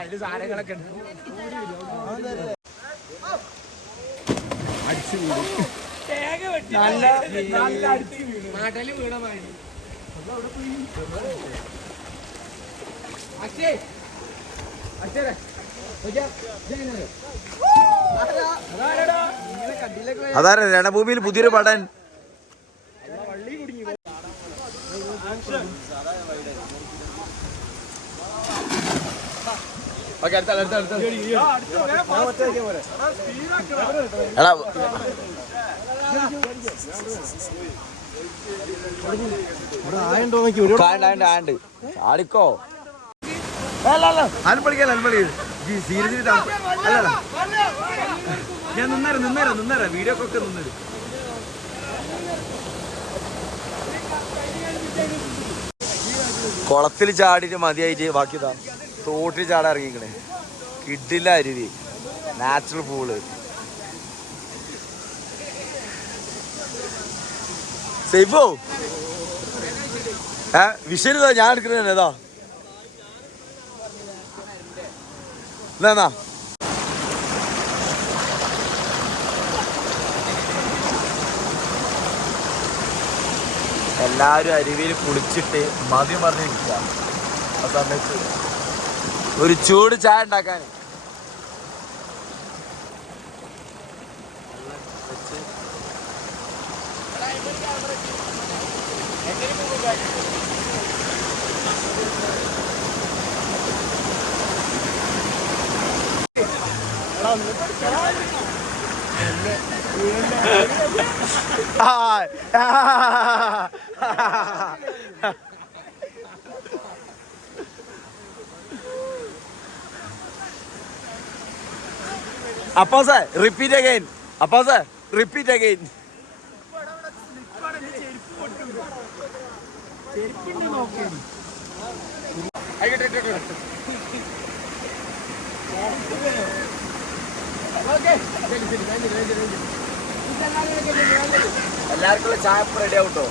അതാരാ രണഭൂമിയിൽ പുതിയൊരു പടൻ? എടാ ആണ്ട് ചാടിക്കോ. അൽപ്പളിക്കാൻ സീരിയസ്ലി അല്ല ഞാൻ നിന്നേരാ വീഡിയോക്കൊക്കെ നിന്നേരും. കുളത്തിൽ ചാടിയിട്ട് മതിയായിട്ട് ബാക്കിതാ തോട്ടിൽ ചാടാൻ ഇറങ്ങിക്കണേ. കിഡില്ല അരുവി, നാച്ചുറൽ പൂള്. സേഫോ വിഷയം ഞാൻ എടുക്കുന്നത് ഏതാ എന്നാ എല്ലാവരും അരുവിയിൽ കുളിച്ചിട്ട് മതി പറഞ്ഞിരിക്കുക ആ സമയത്ത് ഒരു ചൂട് ചായ ഉണ്ടാക്കാൻ Apause, repeat again. Apause, repeat again. എല്ലാവർക്കുള്ള ചായ റെഡി ആവട്ടോ.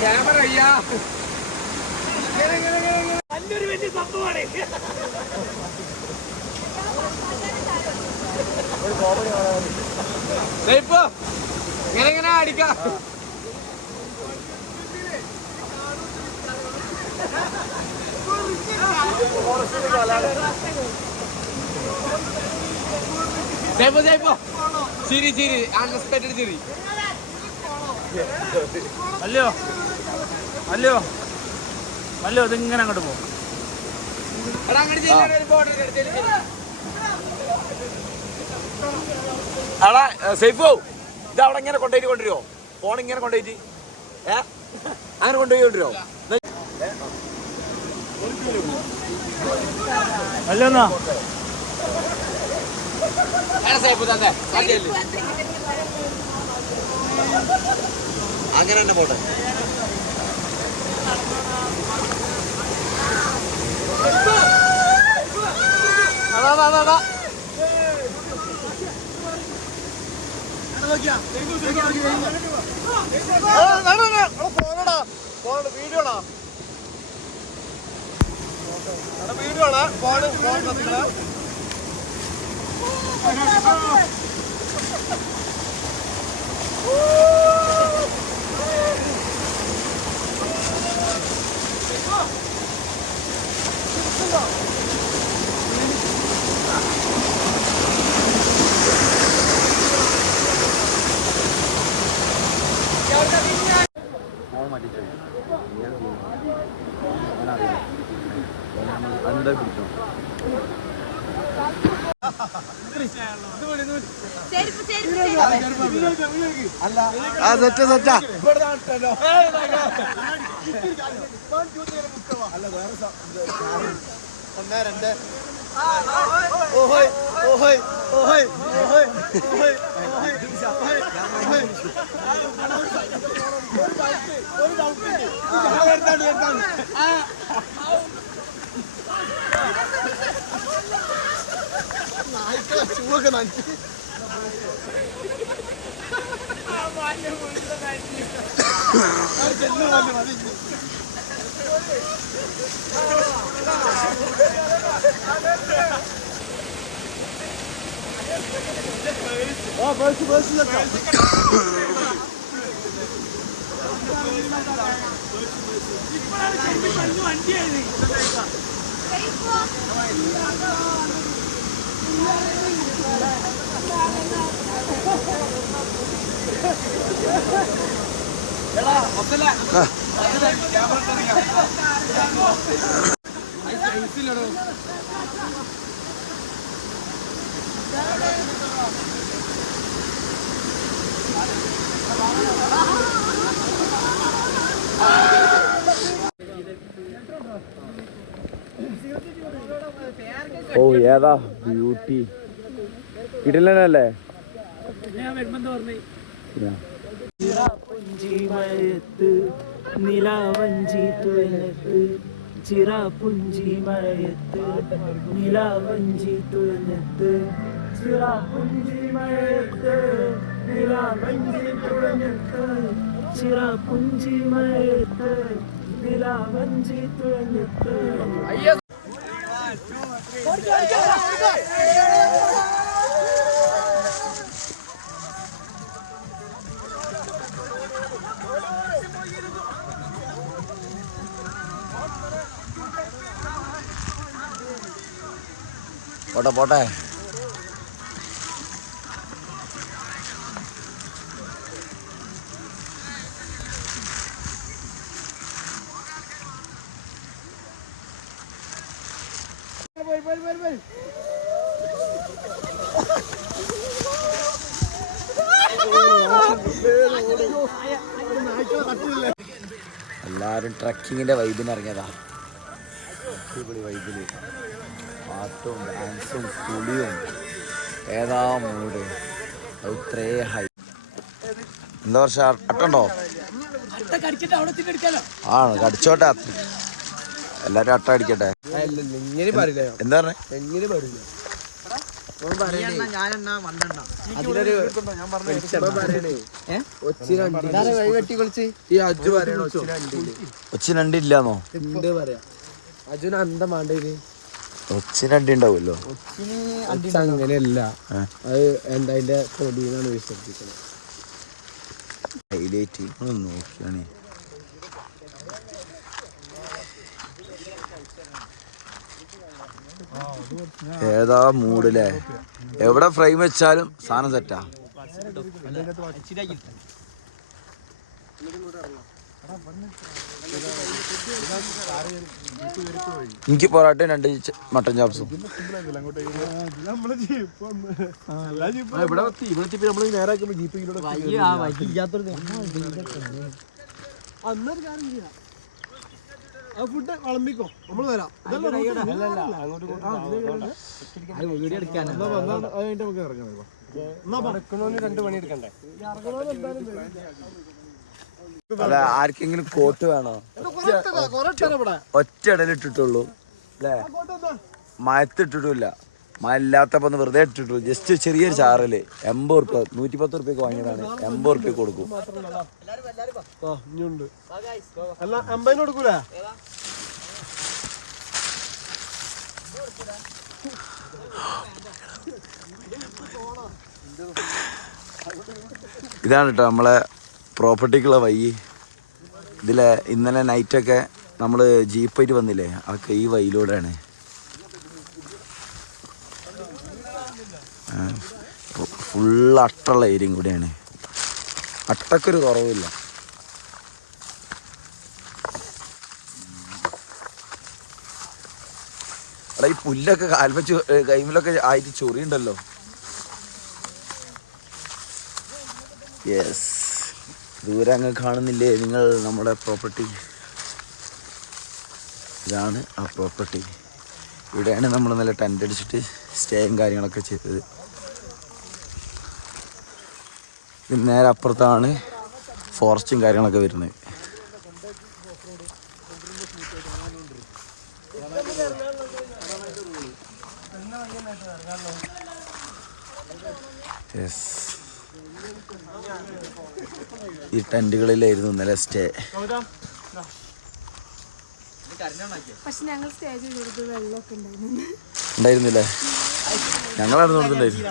ക്യാമറ അയ്യാ നല്ലൊരു വലിയ സംഭവമാണ്. ഇങ്ങനെ അടിക്കാം. ചിരി ചിരി അൺഎക്സ്പെക്ടഡ് ചിരി. അല്ലയോ അല്ലയോ അല്ലയോ ഇതിങ്ങനെ അങ്ങോട്ട് പോകും. അടാ സേഫോ ഇത് അവിടെ ഇങ്ങനെ കൊണ്ടുപോയിട്ട് കൊണ്ടുവരുമോ? ഫോൺ ഇങ്ങനെ കൊണ്ടുപോയിട്ട് അങ്ങനെ കൊണ്ടുപോയി കൊണ്ടുവരുമോ? അല്ലെന്നാ അങ്ങനെ തന്നെ പോട്ടെ. ഓ ഏതാ ബ്യൂട്ടി ഇടലല്ലേ ഞാൻ വരുമ്പോ പറഞ്ഞേ നിലാവഞ്ചി തുഴഞ്ഞെത്ത് ചിറാപുഞ്ചി മഴയത്ത് നിലാവഞ്ചി തുഴഞ്ഞെത്ത് ചിറാപുഞ്ചി മഴയത്ത് നിലാവഞ്ചി തുഴഞ്ഞെത്ത് ചിറാപുഞ്ചി മഴയത്ത് നിലാവഞ്ചി തുഴഞ്ഞെത്ത്. പോട്ടെ പോട്ടെ. എല്ലാരും ട്രക്കിങ്ങിന്റെ വൈബിന് ഇറങ്ങിയതാ. അടിപൊളി വൈബില് പാട്ടും ഡാൻസും കുളിയും. ഏതാ മൂഡ് ഇത്രേ ഹൈ. എന്താ വർഷം അട്ടുണ്ടോ? ആണ് കടിച്ചോട്ടെ. എല്ലാരും അട്ട അടിക്കട്ടെ. എന്താ പറഞ്ഞേ? ഒച്ചിനണ്ടില്ലാന്നോ? ഒച്ചിനണ്ടി ഉണ്ടാവുമല്ലോ. അങ്ങനെയല്ല, അത് എന്താ അതിന്റെ തൊടിയിലാണ് വിസർജിക്കുന്നത്. ഹൈലൈറ്റ് നോക്കിയാണ്. ഏതാ മൂഡില്ലേ? എവിടെ ഫ്രെയിം വെച്ചാലും സാധനം സെറ്റാ. എനിക്ക് പൊറാട്ടയും 2 മട്ടൻ ചാപ്സും. ഫുഡ് വിളമ്പിക്കോ, നമ്മള് വരാം. അല്ല, ആർക്കെങ്കിലും കോട്ട് വേണോ? ഒറ്റ ഇടലിട്ടിട്ടുള്ളൂ അല്ലേ? മയത്തിട്ടിട്ടില്ല. മഴ ഇല്ലാത്തപ്പോ ഒന്ന് വെറുതെ ഇട്ടിട്ടു. ജസ്റ്റ് ചെറിയൊരു ചാറല്. 80 ഉറുപ്പ്യ 110 ഉറുപ്പ്യക്ക് വാങ്ങിയതാണ്. 80 ഉറുപ്പ്യക്ക് കൊടുക്കും. അല്ല 50 കൊടുക്കൂല. ഇതാണ് കേട്ടോ നമ്മളെ പ്രോപ്പർട്ടിക്കുള്ള വഴി. ഇതിലെ ഇന്നലെ നൈറ്റൊക്കെ നമ്മൾ ജീപ്പായിട്ട് വന്നില്ലേ, അതൊക്കെ ഈ വഴിയിലൂടെയാണ്. ഫുള്ള് അട്ടുള്ള ഏരിയയും കൂടെയാണ്. അട്ടക്കൊരു കുറവില്ല. എടാ, ഈ പുല്ലൊക്കെ കാൽവച്ച് കൈമിലൊക്കെ ആയിട്ട് ചൊറിയുണ്ടല്ലോ. യെസ്, ദൂരെ അങ്ങ് കാണുന്നില്ലേ നിങ്ങൾ നമ്മുടെ പ്രോപ്പർട്ടി? ഇതാണ് ആ പ്രോപ്പർട്ടി. ഇവിടെയാണ് നമ്മൾ നല്ല ടെൻ്റ് അടിച്ചിട്ട് സ്റ്റേയും കാര്യങ്ങളൊക്കെ ചെയ്തത്. പിന്നെ നേരെ അപ്പുറത്താണ് ഫോറസ്റ്റും കാര്യങ്ങളൊക്കെ വരുന്നത്. യെസ്, ഈ ടെൻറ്റുകളിലായിരുന്നു ഇന്നലെ സ്റ്റേ. ഉണ്ടായിരുന്നില്ലേ? ഞങ്ങളായിരുന്നു കൊടുത്തിട്ടുണ്ടായിരുന്നു.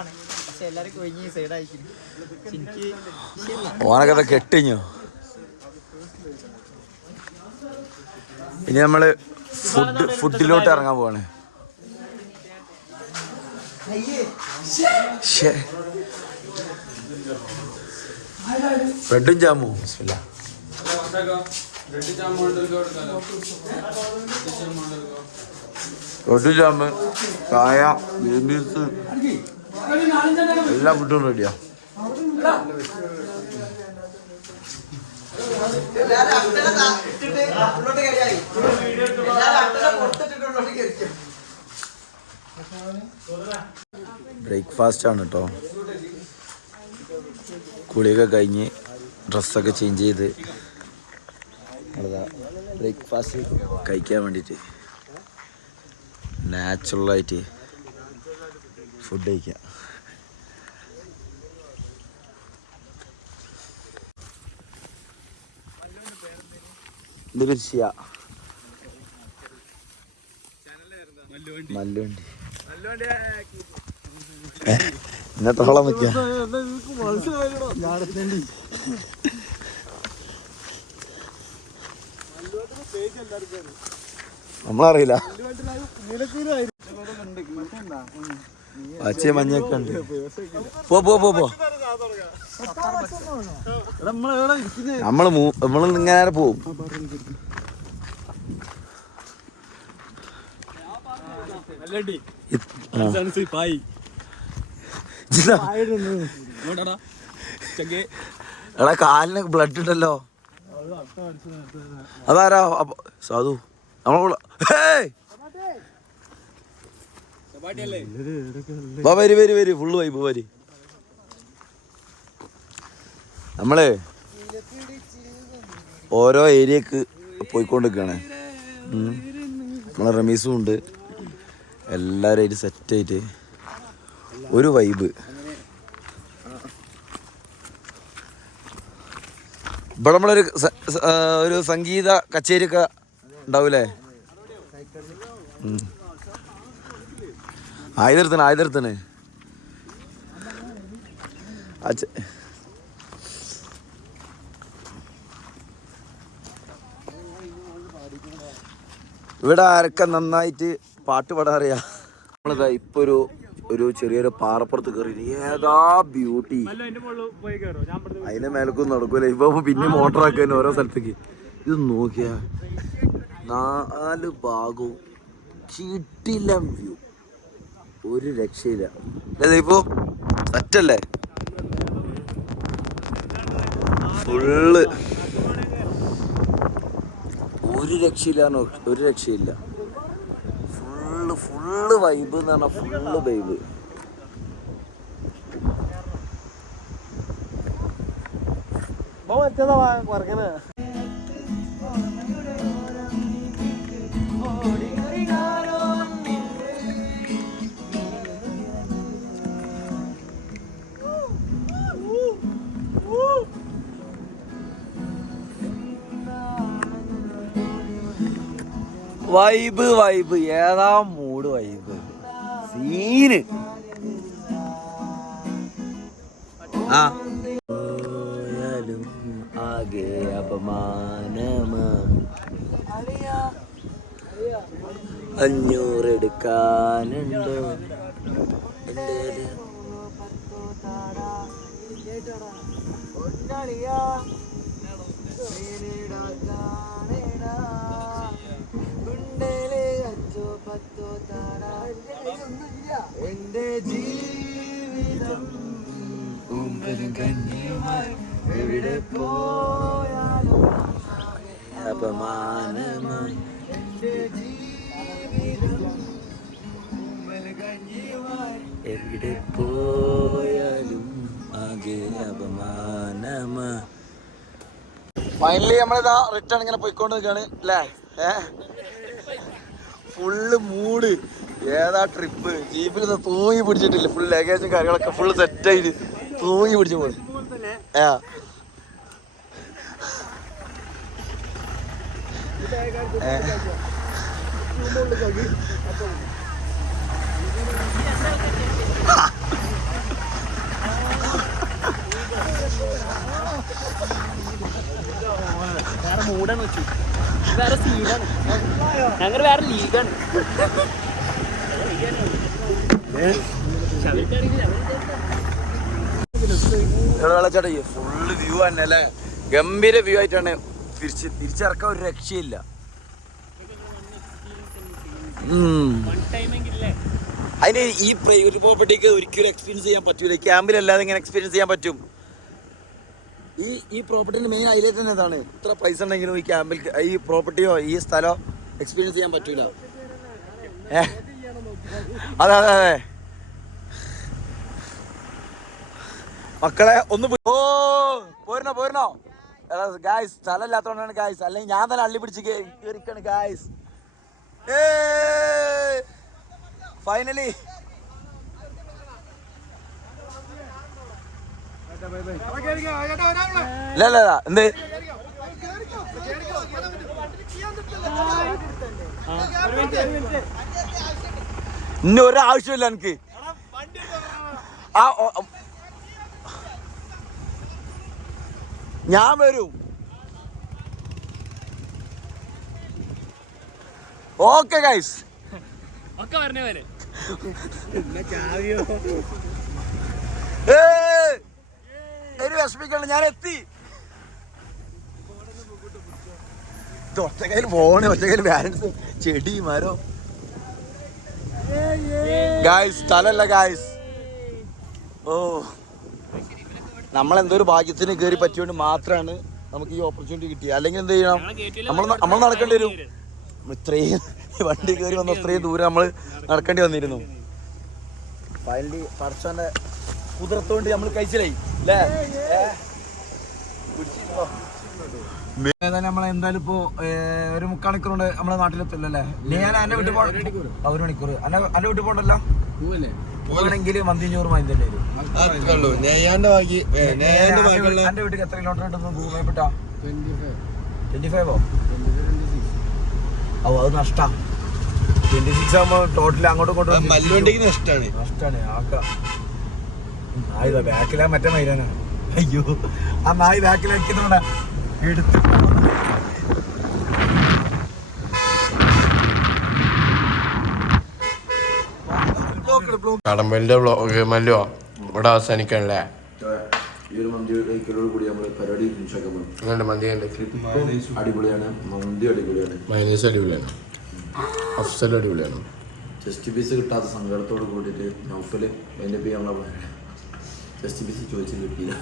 ഓനൊക്കെ കെട്ടിഞ്ഞു. ഇനി നമ്മള് ഫുഡിലോട്ട് ഇറങ്ങാൻ പോവാണ്. ബ്രെഡും ജാമും. ബ്രെഡ് ജാമ്, കായ, ഗ്രീൻ പീസ്, എല്ലാ ഫുഡും റെഡിയാ. ബ്രേക്ക്ഫാസ്റ്റ് ആണ് കേട്ടോ. കുളിയൊക്കെ കഴിഞ്ഞ് ഡ്രസ്സൊക്കെ ചേഞ്ച് ചെയ്ത് ബ്രേക്ക്ഫാസ്റ്റ് കഴിക്കാൻ വേണ്ടിയിട്ട് നാച്ചുറലായിട്ട് ഫുഡ് കഴിക്കാം. എൻ്റെ പേര് ഷിയ. മല്ലുവണ്ടി ഇന്നത്തോളം നിൽക്കാം. നമ്മളറിയില്ല. പച്ച മഞ്ഞൊക്കെ ഉണ്ട്. പോ പോ പോ പോ നമ്മള് ഇങ്ങനെ പോവും. എടാ കാലിന് ബ്ലഡ് ഉണ്ടല്ലോ. അതാരാ സാധു? നമ്മളെ വരി ഫുള്ള് വൈബ് വരി. നമ്മളെ ഓരോ ഏരിയക്ക് പോയിക്കൊണ്ടിരിക്കുകയാണ്. നമ്മളെ റമീസും ഉണ്ട്. എല്ലാവരും ആയിട്ട് സെറ്റായിട്ട് ഒരു വൈബ്. ഇവിടെ നമ്മളൊരു സംഗീത കച്ചേരിയൊക്കെ ഉണ്ടാവൂലേ? ആയുധത്തിന് ഇവിടെ ആരൊക്കെ നന്നായിട്ട് പാട്ട് പാടാൻ അറിയാം. നമ്മളിതാ ഇപ്പൊ ഒരു ചെറിയൊരു പാറപ്പുറത്ത് കയറി. ഏതാ ബ്യൂട്ടി! അതിന്റെ മേലക്കൊന്നും നടക്കൂല. ഇപ്പൊ പിന്നെ മോട്ടറാക്കാൻ ഓരോ സ്ഥലത്തേക്ക്. ഇത് നോക്കിയ 4 ഭാഗവും കിടിലം വ്യൂ. ഒരു രക്ഷയില്ല. ഇപ്പോ സെറ്റല്ലേ? ഫുള്ള് ഒരു രക്ഷയില്ല. ഫുള്ള് വൈബ് എന്ന് പറഞ്ഞാൽ ഫുള്ള് വൈബ്. വൈബ് ഏതാ മൂഡ് വൈബ് സീന്. ആകെ അപമാനമാ 500 എടുക്കാനുണ്ടോ? എന്റെ ജീവിതം എവിടെ പോയാലും അപമാനമായി. എന്റെ ജീവിതം എവിടെ പോയാലും ആകെ അപമാനമാ. ഫൈനലി നമ്മളിതാ റിട്ടേൺ ഇങ്ങനെ പോയിക്കൊണ്ട് നിൽക്കാണ് അല്ലേ? Full mood. ഏതാ ട്രിപ്പ്? ജീപ്പിൽ തൂങ്ങി പിടിച്ചിട്ടില്ല. ഫുൾ ലഗേജും കാര്യങ്ങളൊക്കെ ഫുള്ള് സെറ്റായിട്ട് തൂങ്ങി പിടിച്ചു പോയി. വേറെ മൂടാണ് വെച്ചു. വേറെ സീനാണ്. ഞങ്ങൾ വേറെ ലീഗാണ്. വെള്ളച്ചാട്ടം ഫുള്ള് വ്യൂ തന്നെ അല്ലേ? ഗംഭീര വ്യൂ ആയിട്ടാണ്. തിരിച്ചിറക്കാൻ ഒരു രക്ഷയില്ല. അതിന് ഈ പ്രൈവറ്റ് പ്രോപ്പർട്ടിക്ക് ഒരിക്കലും എക്സ്പീരിയൻസ് ചെയ്യാൻ പറ്റൂല. ക്യാമ്പിലല്ലാതെ ഇങ്ങനെ എക്സ്പീരിയൻസ് ചെയ്യാൻ പറ്റും. ഈ പ്രോപ്പർട്ടിന്റെ മെയിൻ ഹൈലൈറ്റ് തന്നെ ഇതാണ്. ഇത്ര പൈസ ഉണ്ടെങ്കിലും ഈ ക്യാമ്പിൽ ഈ പ്രോപ്പർട്ടിയോ ഈ സ്ഥലമോ എക്സ്പീരിയൻസ് ചെയ്യാൻ പറ്റൂല. അതെ മക്കളെ ഒന്ന് പോരണോ? ഗായ്സ് സ്ഥലമില്ലാത്തോണ്ടാണ് ഗായ്സ്, അല്ലെങ്കിൽ ഞാൻ തന്നെ അള്ളി പിടിച്ച് കേറിക്കാണ് ഗായ്സ്. ഫൈനലി ഇല്ല എന്ത് ഇന്ന ഒരു ആവശ്യമില്ല എനിക്ക്. ഞാൻ വരും. ഓക്കെ ഗൈസ്, ഒക്കെ പറഞ്ഞ പോലെ ഒരു വിഷമിക്കണം, ഞാൻ എത്തി. ഒറ്റക്കയിൽ പോണേ, ഒറ്റക്കയിൽ ബാലൻസ് ചെടി മരോ ഗായ്സ്, സ്ഥലല്ല ഗായ്സ്. ഓ നമ്മളെന്തോ ഭാഗ്യത്തിന് കയറി പറ്റിയോണ്ട് മാത്രമാണ് നമുക്ക് ഈ ഓപ്പർച്യൂണിറ്റി കിട്ടിയത്. അല്ലെങ്കിൽ എന്ത് ചെയ്യണം, നമ്മൾ നടക്കേണ്ടി വരും. ഇത്രയും വണ്ടി കയറി വന്ന അത്രയും ദൂരം നമ്മൾ നടക്കേണ്ടി വന്നിരുന്നു. ഫൈനലി പർച്ചോന്റെ കുതിരത്തോണ്ട് നമ്മൾ കഴിച്ചില്ലായി അല്ലേ. നമ്മളെന്തായാലും ഇപ്പോ ഒരു 3/4 മണിക്കൂറുണ്ട് നമ്മളെ നാട്ടിലെത്തില്ല അല്ലേ. ഞാൻ എന്റെ വീട്ടിൽ പോകണം 1 മണിക്കൂർ. എന്റെ വീട്ടിൽ പോകണ്ടല്ലോ, പോകണമെങ്കിൽ മന്തിഞ്ഞൂറ് മൈൻ തന്നെ വരും. എന്റെ വീട്ടിൽ എത്ര കിലോമീറ്റർ ഉണ്ടെന്ന് ഗൂഗിൾ മാപ്പ് ഇട്ടാ? 25 ഓ അത് നഷ്ടാ. 26 ആകുമ്പോ ടോട്ടൽ അങ്ങോട്ടും ഇങ്ങോട്ടും നഷ്ടാണ്. നായ ബാക്കിലാ മറ്റേ മൈരാനാ. അയ്യോ ആ നായ് ബാക്കിലാക്കിയതുകൊണ്ടാ എടുത്ത് കടമ്പലിന്റെ വ്ളോഗ് മല്ലോ ഇവിടെ അവസാനിക്കണല്ലേ. ഈ ഒരു മന്തി കഴിക്കലോട് കൂടി നമ്മൾ പരിപാടി ഫിനിഷാക്കാൻ പോകും. മന്തി അടിപൊളിയാണ്, മന്തി അടിപൊളിയാണ്, മൈനീസ് അടിപൊളിയാണ്, അഫ്സൽ അടിപൊളിയാണ്. ചെസ്റ്റ് പീസ് കിട്ടാത്ത സങ്കടത്തോട് കൂടിയിട്ട് നൗഫല് എൻ്റെ നമ്മളെ ചെസ്റ്റ് പീസ് ചോദിച്ച് കിട്ടിയില്ല.